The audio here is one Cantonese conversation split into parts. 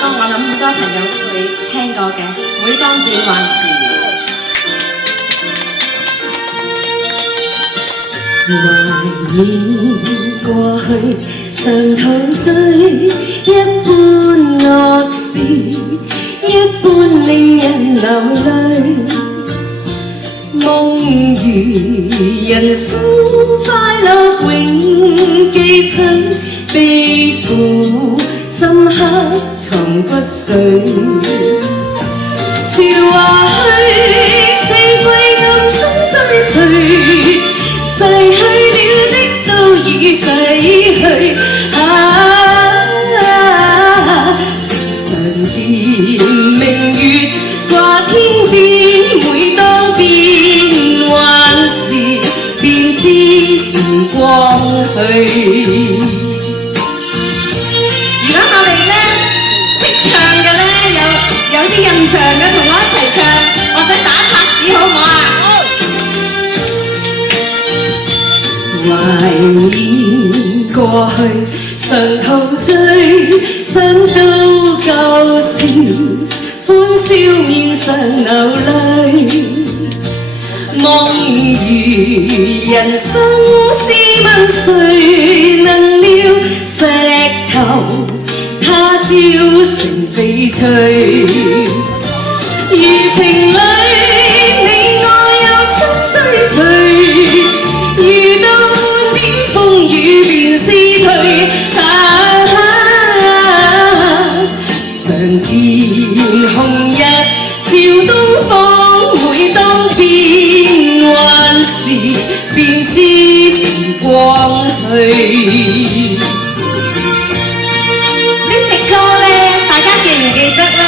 歌，我諗好多朋友都會聽過嘅。每當變幻時，懷念過去，常陶醉一般樂事，一般令人流淚。夢如人生快樂永記取，悲苦深刻藏骨髓。笑話去，四季暗中追隨，逝去了的都已逝去。常見明月掛天邊，每當變幻時，便知時光去。如果我哋咧識唱嘅咧，有啲印象嘅，同我一齊唱，或者打拍子好唔好啊？懷念過去，常陶醉，想到舊時，歡笑面上流淚。夢如人生，試問誰能料石頭他朝成翡翠。如情侶，你我有心追隨，遇到半點風雨便思退。常見紅日照東方，每當變幻時，便知時光去。呢隻歌咧，大家記唔記得咧？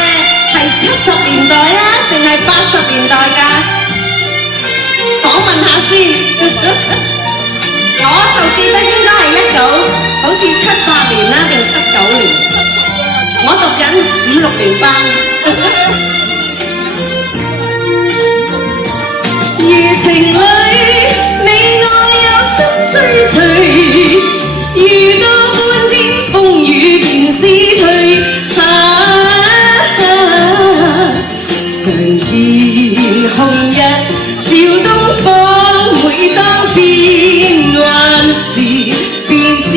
係70年代啊，定係80年代㗎？訪問下先。我就記得應該係好似78年啦，定79年。我讀緊5、6年班。如情侶，你我有心追隨，遇到半點風雨便思退。常見紅日照東方，每當變幻時，便知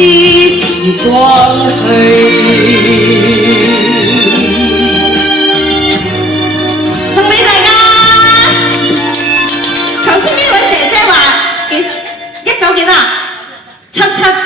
時光去。送俾大家。頭先呢位姐姐話19幾多啊？77。